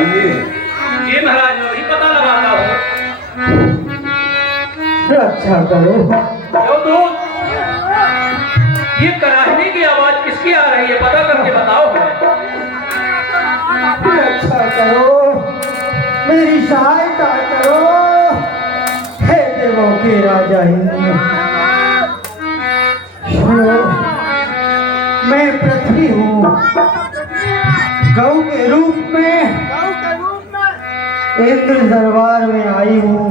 बताइए। जी महाराज, मैं भी पता लगाता हूँ। रक्षा करो। देवदूत, ये कराहने की आवाज किसकी आ रही है, पता करके बताओ हमें। रक्षा करो, मेरी सहायता करो, हे देवों के राजा इंद्र। सुनो, मैं पृथ्वी हूँ, गौ के रूप में इंद्र दरबार में आई हूँ।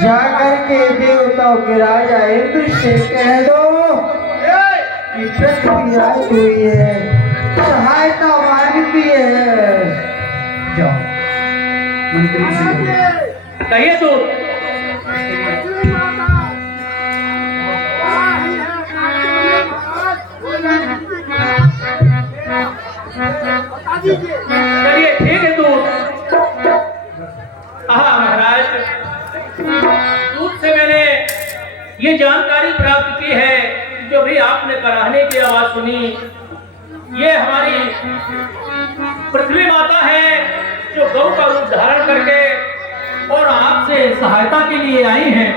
जाकर के देवताओं के राजा इंद्र से कह दो कि पृथ्वी आई हुई है, सहायता मांगती है। जाओ मंत्री से कहिए दूत। चलिए ठीक है दूत। हाँ महाराज, दूत से मैंने ये जानकारी प्राप्त की है, जो भी आपने कराहने की आवाज सुनी, ये हमारी पृथ्वी माता है, जो गौ का रूप धारण करके और आपसे सहायता के लिए आई हैं।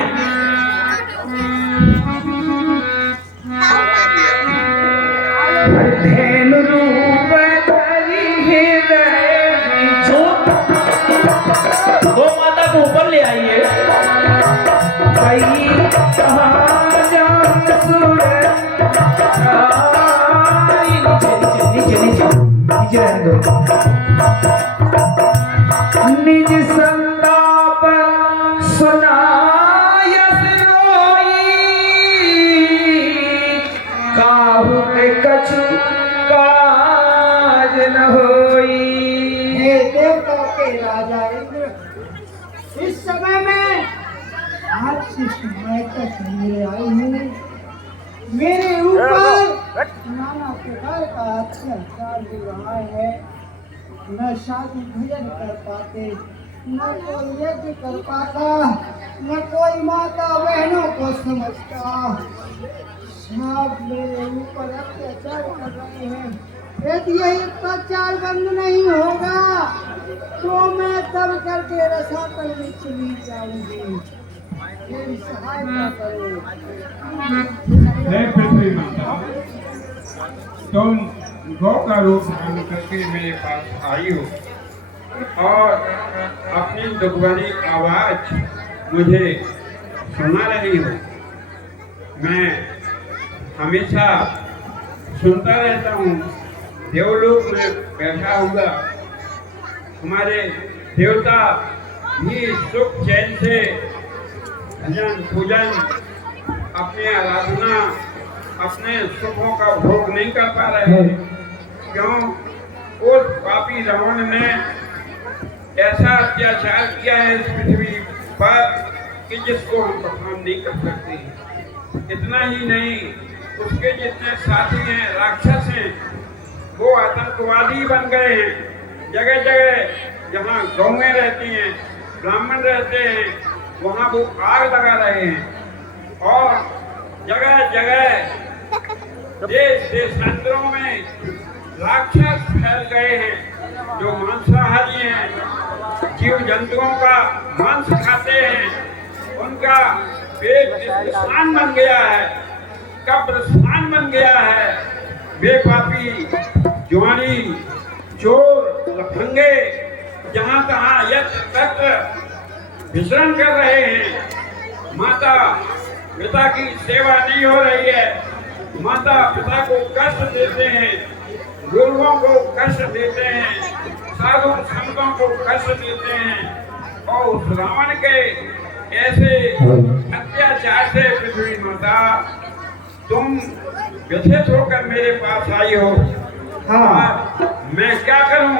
धेनु रूप धरि हृदय जो गौ माता को ऊपर ले आइए। कई कहां सुर नीचे नीचे नीचे रहने दो। निज संताप सुनायस रोई, काहू के कछु काज न होई। हे देवताओं के राजा इंद्र, इस समय में आपसे सहायता के लिए आई हूँ। मेरे ऊपर नाना प्रकार का अत्याचार हो रहा है। न शादी भजन कर पाते, न कोई यज्ञ कर पाता, न कोई माता बहनों को समझता। सब मेरे ऊपर अत्याचार कर रहे हैं। यदि यही अत्याचार बंद नहीं होगा तो मैं तब करके रसातल में चली जाऊंगी। मेरी सहायता करो। हे पृथ्वी माता, तुम गौ का रूप धारण करके मेरे पास आई हो और अपनी दुख भरी आवाज मुझे सुना रही हो। मैं हमेशा सुनता रहता हूँ, देवलोक में बैठा हुआ हमारे देवता भी सुख चैन से भजन पूजन, अपनी आराधना, अपने सुखों का भोग नहीं कर पा रहे हैं। क्यों? उस पापी रावण ने ऐसा अत्याचार किया है इस पृथ्वी पर कि जिसको हम बखान नहीं कर सकते। इतना ही नहीं, उसके जितने साथी हैं, राक्षस हैं, वो आतंकवादी बन गए हैं। जगह जगह जहाँ गौएं रहती हैं, ब्राह्मण रहते हैं, वहाँ वो आग लगा रहे हैं और जगह जगह देश देशांतरों में राक्षस फैल गए हैं, जो मांसाहारी हैं, जीव जंतुओं का मांस खाते हैं। उनका पेट स्थान बन गया है, कब्र स्थान बन गया है। वे पापी जुआनी, चोर, लफंगे जहाँ तहाँ यत्र तत्र विचरण कर रहे हैं। माता पिता की सेवा नहीं हो रही है, माता पिता को कष्ट देते हैं, गुरुओं को कष्ट देते हैं, साधु संतों को कष्ट देते हैं। और उस रावण के ऐसे अत्याचार से पृथ्वी माता तुम व्यथित होकर मेरे पास आई हो। हाँ, मैं क्या करूं?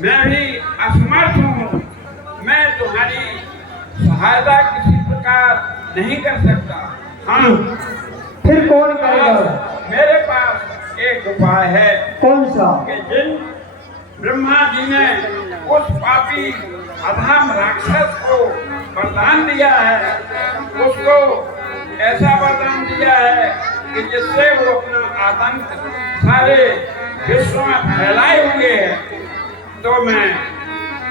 मैं भी असमर्थ हूँ। मैं तुम्हारी सहायता किसी प्रकार नहीं कर सकता। हाँ, फिर कौन करेगा? मेरे पास एक उपाय है। कौन सा? कि जिन ब्रह्मा जी ने उस पापी अधम राक्षस को वरदान दिया है, उसको ऐसा वरदान दिया है कि जिससे वो अपना आतंक सारे विश्व में फैलाए हुए है। तो मैं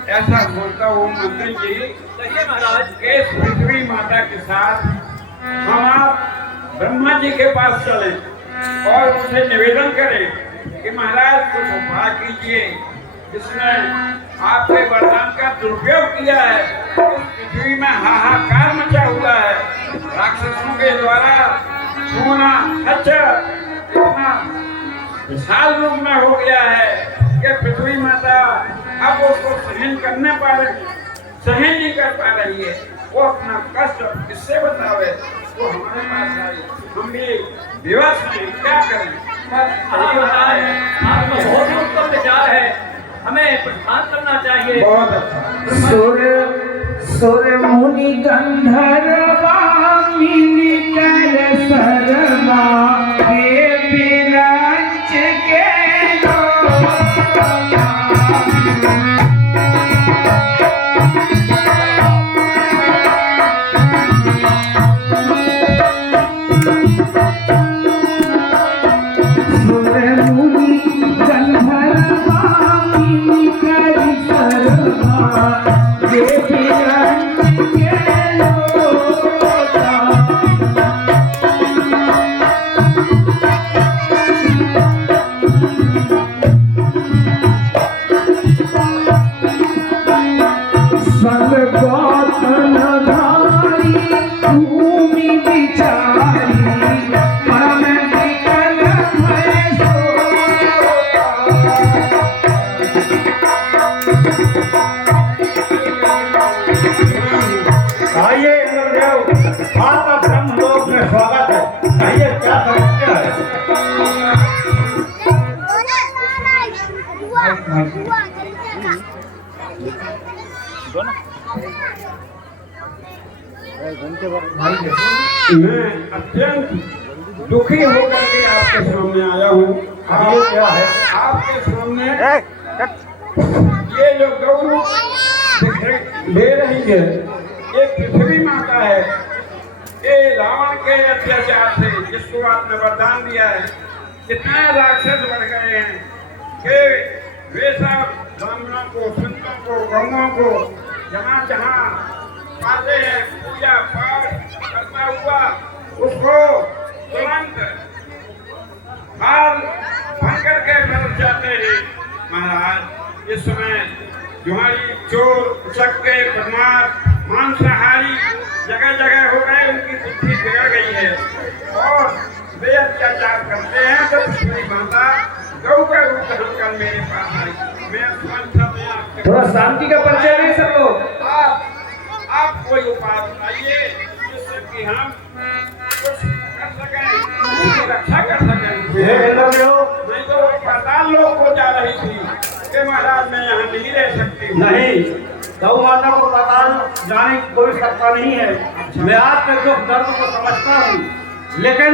ऐसा बोलता हूँ मंत्री जी कहिए महाराज। कि पृथ्वी माता के साथ हम आप ब्रह्मा जी के पास चले और उनसे निवेदन करें कि महाराज कुछ उपाय कीजिए जिसने आपके वरदान का दुरुपयोग किया है। इस पृथ्वी में हाहाकार मचा हुआ है, राक्षसों के द्वारा सोना अच्छा इतना विशाल रूप में हो गया है कि पृथ्वी माता अब उसको सहन नहीं कर पा रही है। वो अपना कष्ट किससे बतावे, वो हमारे पास आई, हम भी विवश हैं, क्या करें। हाँ महाराज, आपका बहुत ही उत्तम विचार है, हमें प्रस्थान करना चाहिए। बहुत अच्छा। सुर मुनि गंधर्वा मिली कर शर्मा के बिरंच के मैं अत्यंत दुखी होकर के आपके सामने आया हूँ। ये क्या है आपके सामने ये जो गौ दे रही है, ये पृथ्वी माता है। ये रावण के अत्याचार से जिसको आपने वरदान दिया है, कितने राक्षस बढ़ गए हैं कि वे सब ब्राह्मणों को, संतों को, गौओं को जहाँ जहाँ पाते हैं पूजा पाठ करता हुआ उसको तुरंत हाल भर करके बदल जाते हैं। महाराज इस समय जुहारी, चोर, चक्के, बदमाश, मांसाहारी जगह जगह हो गए, उनकी बुद्धि बिगड़ गई है और वे अत्याचार करते हैं। तो पृथ्वी माता गौ का रूप धारण कर मेरे पास आई। मैं थोड़ा शांति का परिचय दें सब लोग। आप कोई उपाय बताइए जिससे कि हम कुछ कर सकें, उसकी रक्षा कर सकें। नहीं तो पाताल लोक हो जा रही थी कि महाराज मैं यहाँ नहीं रह सकती। नहीं, गौ माता को पाताल जाने की कोई सत्ता नहीं है। मैं आपके दुख दर्द को समझता हूँ, लेकिन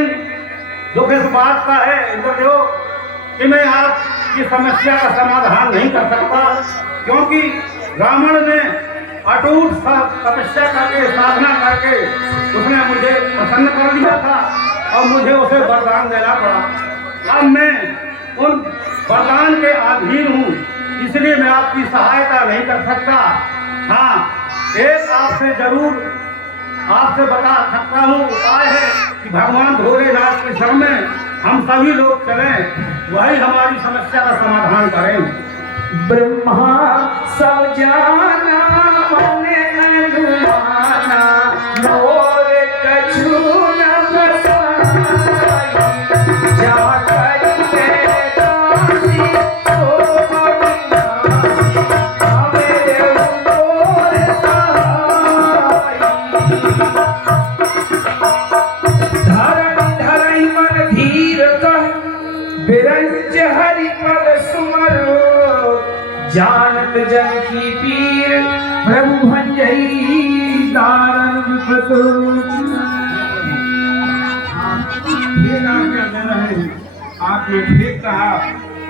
दुख इस बात का है इंद्रदेव कि मैं आपकी समस्या का समाधान नहीं कर सकता, क्योंकि रावण ने अटूट तपस्या करके, साधना करके उसने मुझे प्रसन्न कर दिया था और मुझे उसे वरदान देना पड़ा। अब मैं उन वरदान के अधीन हूँ, इसलिए मैं आपकी सहायता नहीं कर सकता। हाँ, एक आपसे जरूर आपसे बता सकता हूँ उपाय है कि भगवान भोलेनाथ के शरण में हम सभी लोग चलें, वही हमारी समस्या का समाधान करें। ब्रह्मा सब जाना मन अनुमाना मोर कछु न बसाई जा करके दासी तो अविनाशी हमें मोर सहाई। धरई मन धीर कह बिरंज हरि पद सुमरो जानत जन की पीर प्रभु भंजई दारण विपतु। आपने ठीक कहा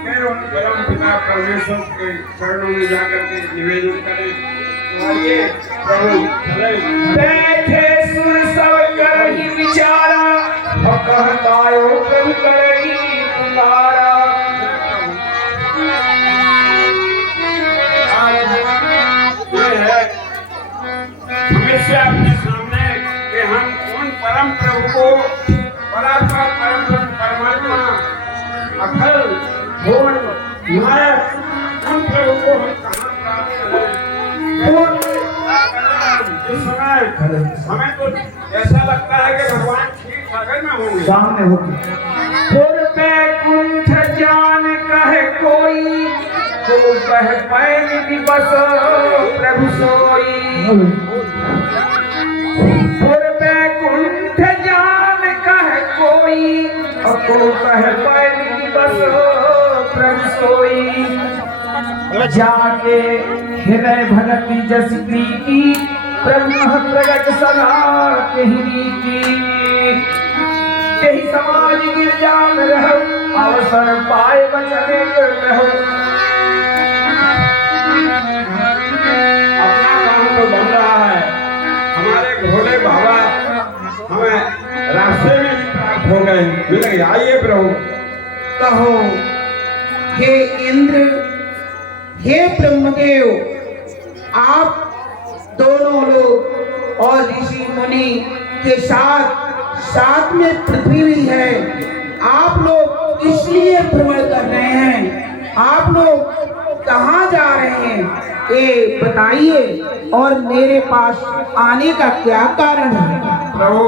कि उन परम पिता परमेश्वर के चरणों में जाकर के निवेदन करें। तो आइए प्रभु चले। बैठे सुर सब करहि विचारा कहतायो प्रभु करहि पुकारा। कैसे आपके सामने कि हम उन परम प्रभु को परात्मा परम परमात्मा अखल भुवन नायक उन प्रभु को हम कहाँ प्राप्त करें? और क्या करें इस समय? हमें तो ऐसा लगता है कि भगवान क्षीर सागर में होंगे। सामने होगी बैकुंठ जान कहे कोई को कह पैन दिवस प्रभु सोई। बैकुंठ जान कहे कोई को कह पैन दिवस प्रभु सोई। जाके हृदय भगति जस प्रीति ब्रह्म प्रगट सदा कही यही समाज गिरजा में रहो अवसर पाए बचने कर रहो। अपना काम तो बन रहा है, हमारे भोले बाबा हमें रास्ते में प्राप्त हो गए, मिल गए। आइए प्रभु। कहो हे इंद्र, हे ब्रह्मदेव, आप दोनों लोग और ऋषि मुनि के साथ में पृथ्वी भी है। आप लोग इसलिए भ्रमण कर रहे हैं, आप लोग कहाँ जा रहे हैं ये बताइए, और मेरे पास आने का क्या कारण है? प्रभु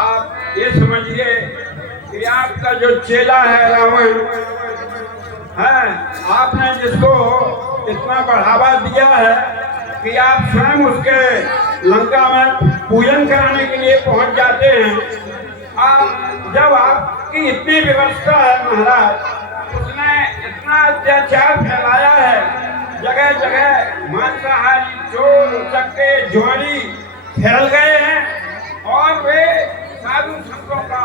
आप ये समझिए कि आपका जो चेला है रावण है, आपने जिसको इतना बढ़ावा दिया है कि आप स्वयं उसके लंका में पूजन कराने के लिए पहुंच जाते हैं। जब आपकी इतनी व्यवस्था है महाराज, उसने इतना अत्याचार फैलाया है, जगह जगह मांसाहारी चोर चक्के जुआरी फैल गए हैं और वे साधु संतों का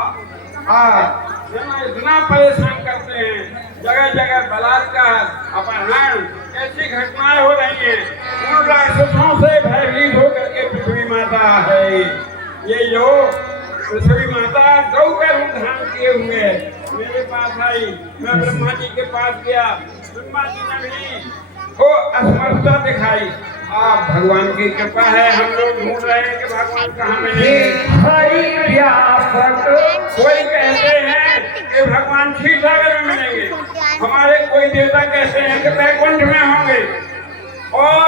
इतना परेशान करते हैं। जगह जगह बलात्कार अपहरण ऐसी घटनाएं हो रही हैं। उन राक्षसों से भयभीत होकर के पृथ्वी माता है, ये जो पृथ्वी माता गौ का रूप धारण किए हुए मेरे पास आई। मैं ब्रह्मा जी के पास गया, ब्रह्मा जी ने भी वो असमर्थता दिखाई। आप भगवान की कृपा है, हम लोग ढूंढ रहे हैं कि भगवान कहाँ मिलेंगे। कोई कहते हैं कि भगवान क्षीर सागर में मिलेंगे, हमारे कोई देवता कहते हैं कि बैकुंठ में होंगे, और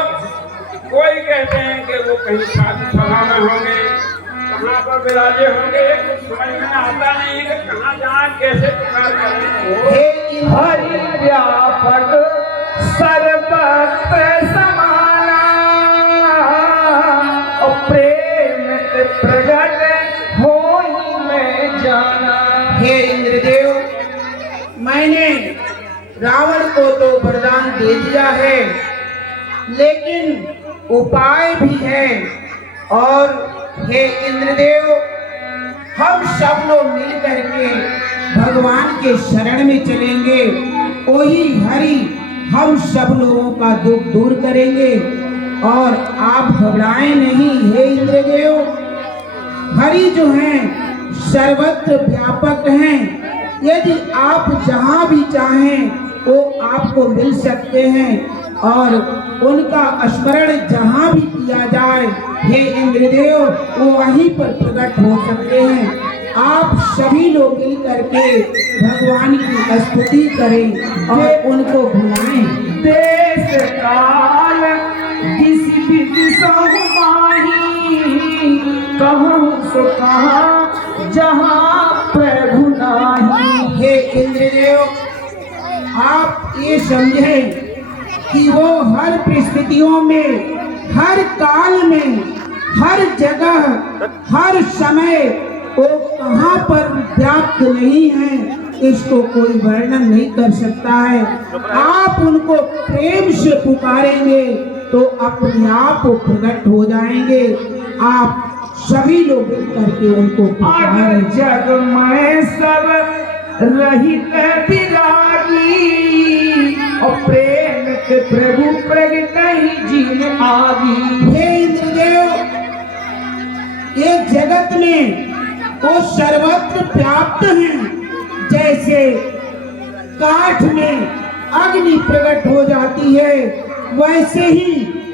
कोई कहते हैं कि वो कहीं साधु सभा में होंगे, कहाँ पर विराजे होंगे। कुछ समझ में आता नहीं कि कहाँ जाए, कैसे प्रकार करें। हरि व्यापक सर्वत्र समाना और प्रेम प्रगट होई में जाना। हे इंद्रदेव, मैंने रावण को तो वरदान दे दिया है, लेकिन उपाय भी है। और हे इंद्रदेव, हम सब लोग मिल करके भगवान के शरण में चलेंगे, वही हरि हम सब लोगों का दुख दूर करेंगे। और आप घबराएं नहीं हे इंद्रदेव, हरि जो हैं सर्वत्र व्यापक हैं। यदि आप जहाँ भी चाहें वो आपको मिल सकते हैं, और उनका स्मरण जहाँ भी किया जाए हे इंद्रदेव, वो वहीं पर प्रकट हो सकते हैं। आप सभी लोग मिल करके भगवान की स्तुति करें और उनको बुलाएं। देश काल किसी भी दिशा माही, कहूँ सो कहाँ जहाँ प्रभु नाही। हे इंद्रदेव, आप ये समझें कि वो हर परिस्थितियों में, हर काल में, हर जगह, हर समय वो कहाँ पर व्याप्त नहीं है, इसको कोई वर्णन नहीं कर सकता है। आप उनको प्रेम से पुकारेंगे तो अपने आप वो प्रकट हो जाएंगे। आप सभी लोग मिल करके उनको पुकारें। जग में सब रहित बिरागी और प्रेम के प्रभु प्रगट ही जीन आगी। हे इंद्रदेव, ये जगत में वो सर्वत्र व्याप्त हैं। जैसे काठ में अग्नि प्रकट हो जाती है, वैसे ही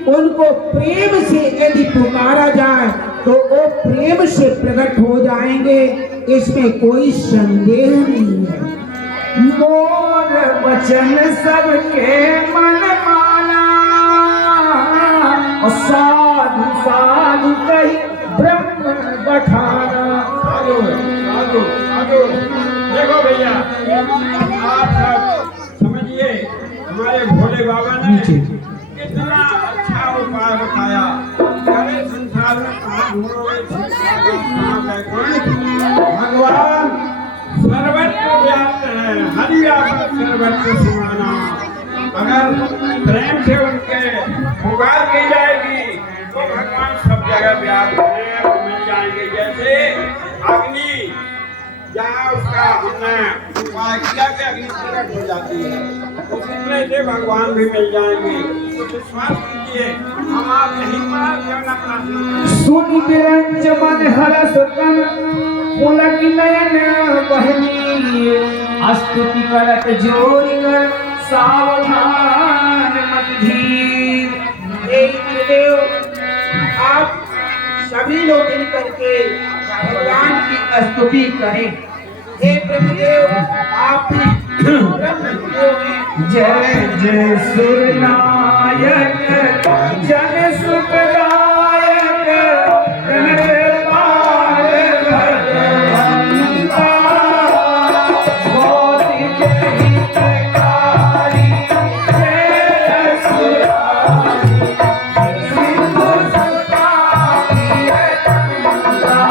उनको प्रेम से यदि पुकारा जाए तो वो प्रेम से प्रकट हो जाएंगे, इसमें कोई संदेह नहीं है। मोर वचन सबके मन माना, और साधु साधु कही ब्रह्म बखाना। साधु साधु साधु। देखो भैया, आप सब समझिए, हमारे भोले बाबा ने कितना अच्छा उपाय बताया। सारे संसार में कहाँ ढूंढोगे, कहाँ बैठोगे? भगवान सर्वत्र व्याप्त है, हरि व्यापक सर्वत्र समाना। अगर प्रेम से उनके पुकार की जाएगी तो भगवान सब जगह व्याप्त है, वो मिल जाएंगे। जैसे अग्नि, जहाँ उसका हमने उपाय किया कि अग्नि प्रकट हो जाती है, उसी तरह से भगवान भी मिल जाएंगे। तो विश्वास कीजिए, हम आप यहीं पर क्यों न प्रार्थना। सुन विरंच मन हरस तन, पुलक नयन बहनी, स्तुति करत जोरि कर सावधान मत धीर। देव, आप सभी लोग मिल करके भगवान की स्तुति करें। हे ब्रह्मदेव, आप भी ब्रह्मदेव हैं। जय जय सुरनायक, जन सुखदायक, कृपाल भगवंता, भौतिक हितकारी, जय सुरारी, सिंधु सुता प्रिय चंद्रा,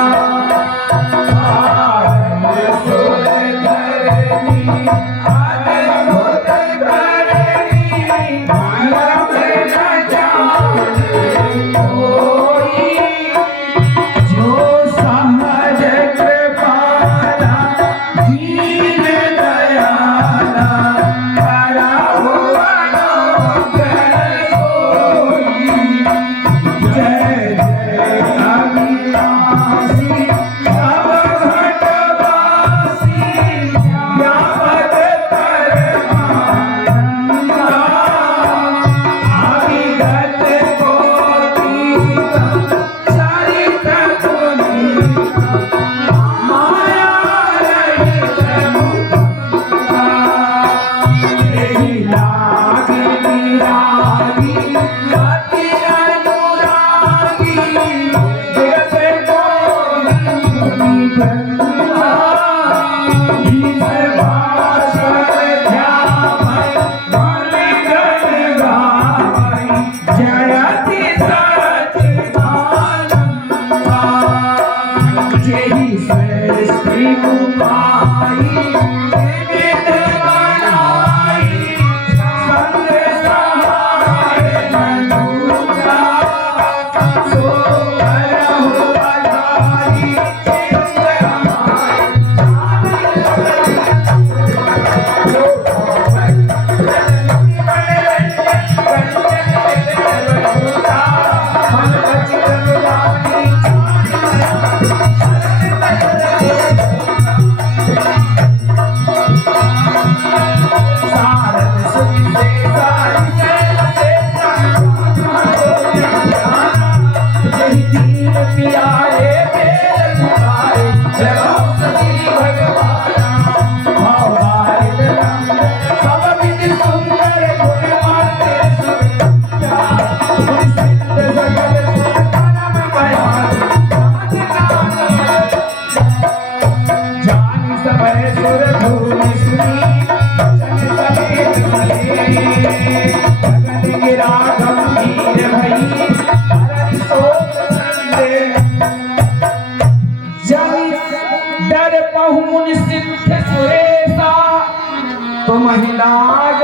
महिलाज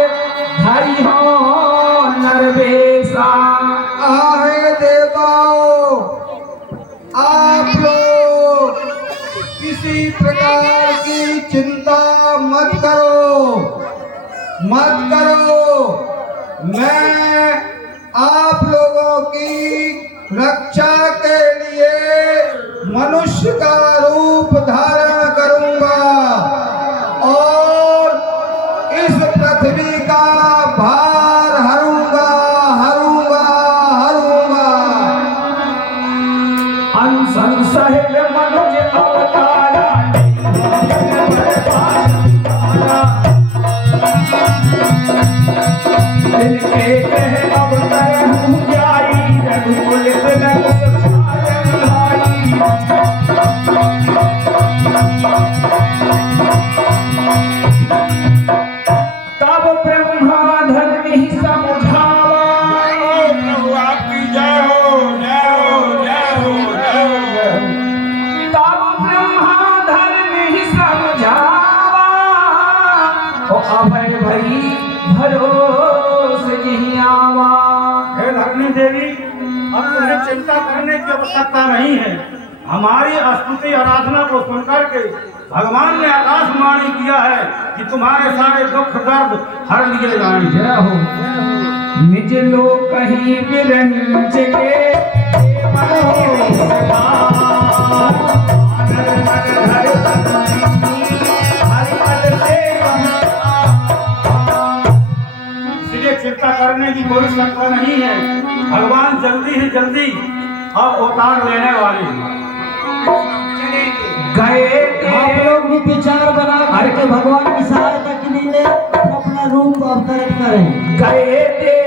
हरि हो नरवेशा। आहे देवताओं, आप लोग किसी प्रकार की चिंता मत करो, मत करो। मैं आप लोगों की रक्षा के लिए मनुष्य का रूप धारण करूंगा और इस पृथ्वी का भार हरूंगा हरूंगा चिंता करने की आवश्यकता नहीं है। हमारी स्तुति आराधना को सुनकर के भगवान ने आकाशवाणी किया है कि तुम्हारे सारे दुख दर्द हर लिए जाएंगे। जय हो। निज लोग कहीं विरंच के इसलिए चिंता करने की कोई शंका नहीं है। भगवान जल्दी ही जल्दी अब अवतार लेने वाले हैं। गए आप लोग भी विचार बना करके भगवान की सहायता के लिए अपना रूप अवतरित करें। गए